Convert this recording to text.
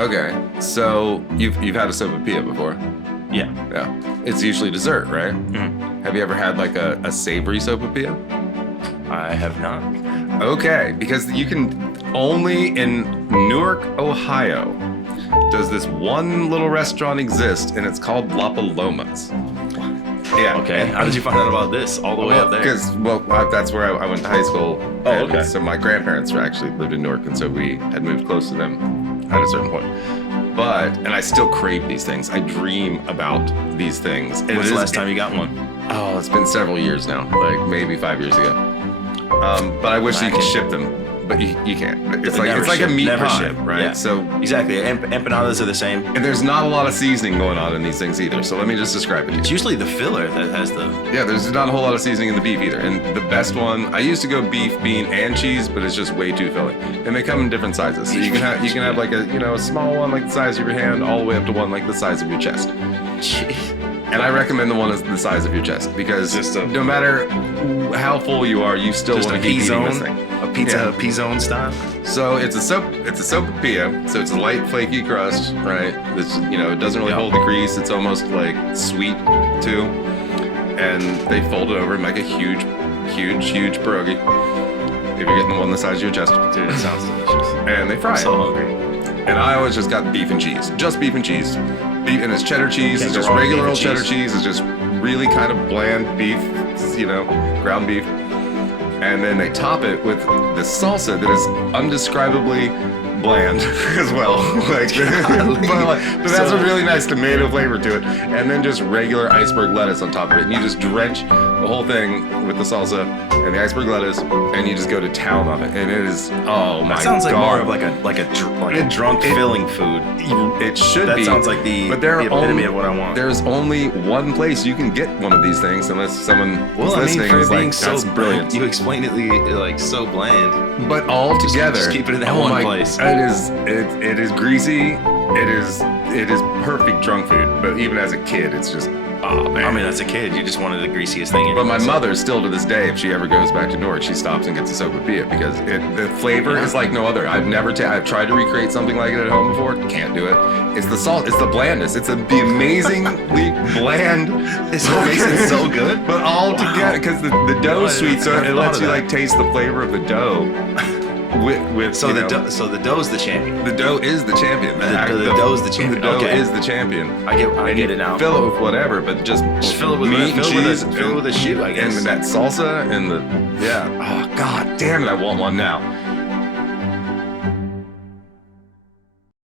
Okay, so you've had a sopapilla before? Yeah. Yeah. It's usually dessert, right? Mm. Have you ever had like a savory sopapilla? I have not. Okay, because you can only in Newark, Ohio, does this one little restaurant exist, and it's called La Paloma's. Yeah. Okay. How did you find out about this all the way up there? Because, that's where I went to high school. Oh, and okay. So my grandparents actually lived in Newark, and so we had moved close to them at a certain point. And I still crave these things. I dream about these things. When's the last time you got one? Oh, it's been several years now, like maybe 5 years ago. But I wish you could ship them, but you can't. It's like a meat pie, ship, right? Yeah. So exactly, empanadas are the same. and there's not a lot of seasoning going on in these things either. So let me just describe it to you. It's usually the filler that has the. Yeah, there's not a whole lot of seasoning in the beef either. And the best one, I used to go beef, bean, and cheese, but it's just way too filling. And they come in different sizes. So you can have like a small one like the size of your hand, all the way up to one like the size of your chest. Jeez. And I recommend the one that's the size of your chest because no matter how full you are, you still want to keep eating this thing. A pizza P-zone style. So it's a sopapilla, so it's a light flaky crust, right? It's, it doesn't really hold the grease. It's almost like sweet too. And they fold it over and make a huge pierogi. If you're getting the one the size of your chest. Dude, it sounds delicious. And they fry I'm it. so hungry. And I always just got beef and cheese. Just beef and cheese. Beef, and it's cheddar cheese. It's just go wrong with regular beef old and cheddar cheese. cheese. It's just really kind of bland beef, ground beef. And then they top it with this salsa that is undescribably bland as well. but that's a really nice tomato flavor to it. And then just regular iceberg lettuce on top of it. And you just drench the whole thing with the salsa and the iceberg lettuce, and you just go to town on it. And it is, oh my god. That sounds like more of like a drunk filling food. It should That be. sounds like the epitome of what I want. There's only one place you can get one of these things, unless someone listening for is being like, so that's brilliant. You explained it like so bland. But all together, just keep it in that one place. It is greasy. It is perfect drunk food. But even as a kid, it's just, oh man. I mean, as a kid, you just wanted the greasiest thing. But my mother, still to this day, if she ever goes back to Newark, she stops and gets a sopapilla because the flavor is like no other. I've tried to recreate something like it at home before. Can't do it. It's the salt. It's the blandness. It's the amazingly bland. It's what makes it so good. But all together, because the dough is sweet, so it lets you like taste the flavor of the dough. The dough's the champion. The dough is the champion. The dough's the champion. The dough Okay. is the champion. I get it now. Fill it with whatever, but just fill it with meat and cheese. fill it with a shoe, I guess. And that salsa and oh god damn it, I want one now.